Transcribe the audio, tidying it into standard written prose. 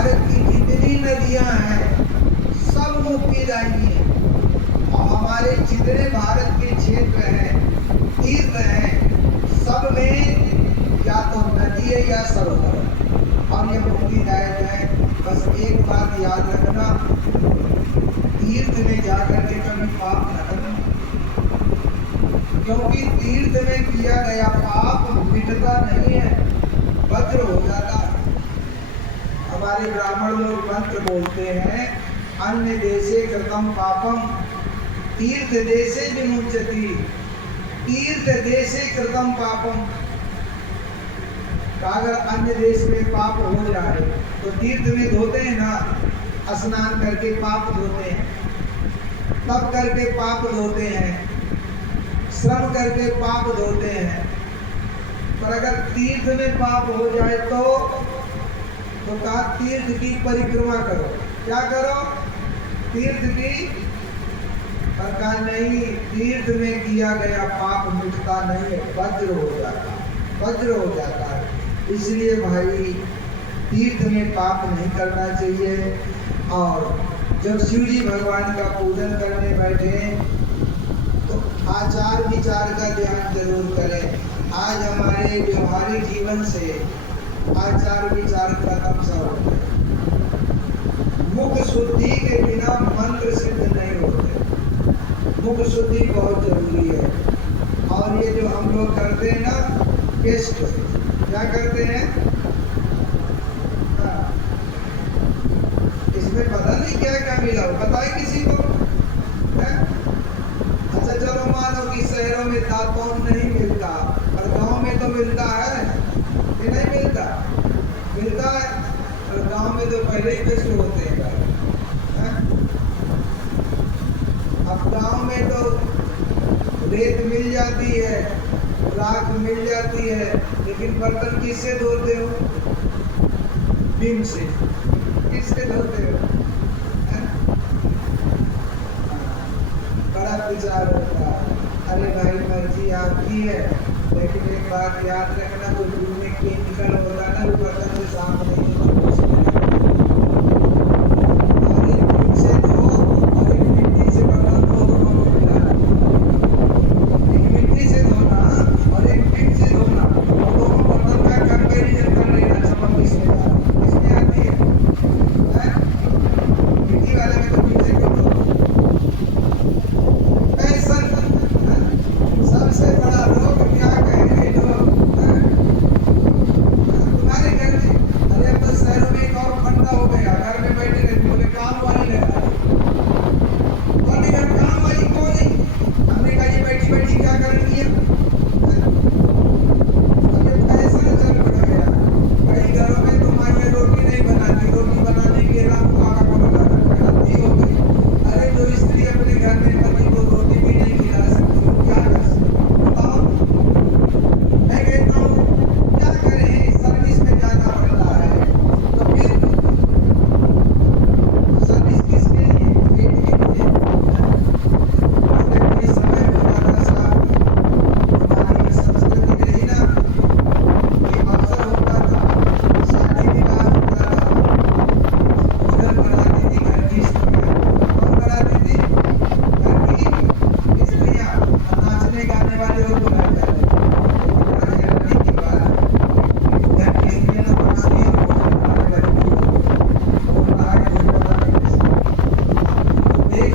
भारत की जितनी नदियां हैं सब मुक्तिदायी हैं। और हमारे जितने भारत के क्षेत्र हैं, तीर्थ हैं, सब में या तो नदी है या सरोवर है और ये मुक्तिदायक है। बस एक बात याद रखना, तीर्थ में जाकर के कभी पाप न करना, क्योंकि तीर्थ में किया गया पाप मिटता नहीं है, वज्र हो जाता है। हमारे ब्राह्मण लोग मंत्र बोलते हैं, अन्य देशे कृतम पापम तीर्थ देशे विमुच्यति। तीर्थ देशे कृतम पापम, अगर अन्य देश में पाप हो जाए तो तीर्थ में धोते हैं ना, स्नान करके पाप धोते हैं, तप करके पाप धोते हैं, श्रम करके पाप धोते हैं। पर अगर तीर्थ में पाप हो जाए तो कहा तीर्थ की परिक्रमा करो। क्या करो? तीर्थ की। पर कहा नहीं, तीर्थ में किया गया पाप मिटता नहीं है, वज्र हो जाता है, वज्र हो जाता है। इसलिए भाई तीर्थ में पाप नहीं करना चाहिए। और जब शिव जी भगवान का पूजन करने बैठे तो आचार विचार का ध्यान जरूर करें। आज हमारे व्यवहारिक जीवन से आचार विचार खत्म सा हो गया। मुख शुद्धि के बिना मंत्र सिद्ध नहीं होते। मुख शुद्धि बहुत जरूरी है। और ये जो हम लोग करते हैं ना पेस्ट, क्या करते हैं? इसमें पता नहीं क्या क्या मिला हो, पता है किसी को? अच्छा चलो मानो कि शहरों में दातून नहीं मिलता और गांव में तो मिलता है कि नहीं मिलता? मिलता है। और गांव में तो पहले ही पेस्ट होते हैं। अब गांव में तो रेत मिल जाती है, राख मिल जाती है, लेकिन बर्तन किससे धोते हो? विम से। किससे धोते हो? बड़ा विचार होता है। अरे भाई मर्जी आपकी है, लेकिन एक बात याद रखना, तो दूध में केमिकल होता है ना, वो बर्तन से साफ नहीं होता। देख